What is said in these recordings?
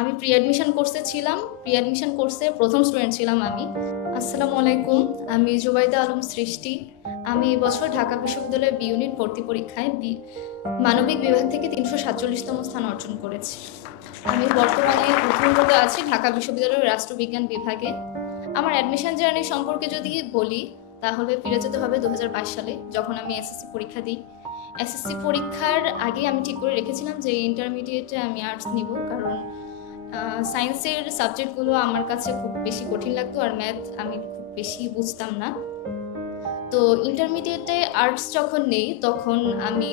আমি pre admission কোর্সে ছিলাম। প্রি অ্যাডমিশন কোর্সে প্রথম স্টুডেন্ট ছিলাম আমি। আসসালামু আলাইকুম। আমি জুবাইদা আলম সৃষ্টি। আমি এবছর ঢাকা বিশ্ববিদ্যালয়ের বি ইউনিট ভর্তি পরীক্ষায় মানবিক বিভাগ থেকে ৩৪৭তম স্থান অর্জন করেছি। আমি বর্তমানে অধ্যয়নরত আছি ঢাকা বিশ্ববিদ্যালয়ের রাষ্ট্রবিজ্ঞান বিভাগে। আমার অ্যাডমিশন জার্নি সম্পর্কে যদি বলি, তাহলে ফিরে যেতে হবে ২০২২ সালে, যখন আমি এসএসসি পরীক্ষা দিই। এসএসসি পরীক্ষার আগে আমি ঠিক করে রেখেছিলাম যে ইন্টারমিডিয়েটে আমি আর্টস নিব, কারণ সায়েন্সের সাবজেক্টগুলো আমার কাছে খুব বেশি কঠিন লাগতো, আর ম্যাথ আমি খুব বেশি বুঝতাম না। তো ইন্টারমিডিয়েটে আর্টস যখন নেই, তখন আমি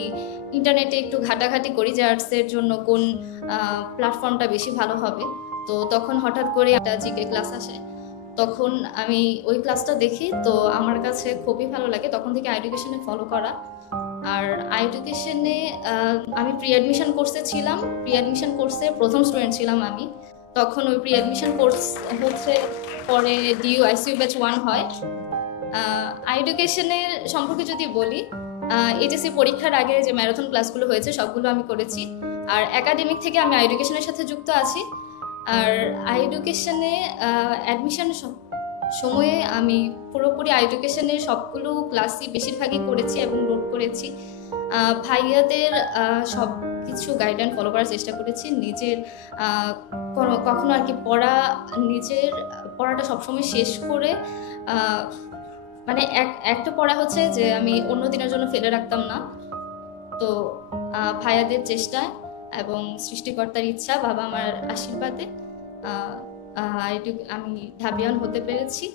ইন্টারনেটে একটু ঘাটাঘাটি করি যে আর্টসের জন্য কোন প্ল্যাটফর্মটা বেশি ভালো হবে। তো তখন হঠাৎ করে একটা জিকে ক্লাস আসে, তখন আমি ওই ক্লাসটা দেখি, তো আমার কাছে খুবই ভালো লাগে। তখন থেকে এডুকেশনে ফলো করা। আর এডুকেশনে আমি প্রি অ্যাডমিশন কোর্সে ছিলাম। প্রি অ্যাডমিশন কোর্সে প্রথম স্টুডেন্ট ছিলাম আমি। তখন ওই প্রি অ্যাডমিশন কোর্স হচ্ছে, পরে ডিইউ আইসিইউ ব্যাচ 1 হয়। এডুকেশনের সম্পর্কে যদি বলি, এইচএসসি পরীক্ষার আগে যে ম্যারাথন ক্লাসগুলো হয়েছে সবগুলো আমি করেছি। আর একাডেমিক থেকে আমি এডুকেশনের সাথে যুক্ত আছি। আর এডুকেশনে অ্যাডমিশন সময়ে আমি পুরোপুরি এডুকেশনের সবগুলো ক্লাসই বেশিরভাগই করেছি এবং নোট করেছি। ভাইয়াদের সব কিছু গাইডলাইন ফলো করার চেষ্টা করেছি। নিজের কখনো আর কি নিজের পড়াটা সবসময় শেষ করে, মানে একটা পড়া হচ্ছে যে আমি অন্য দিনের জন্য ফেলে রাখতাম না। তো ভাইয়াদের চেষ্টা এবং সৃষ্টিকর্তার ইচ্ছা, বাবা আমার আশীর্বাদে আমি ঢাবিয়ান হতে পেরেছি।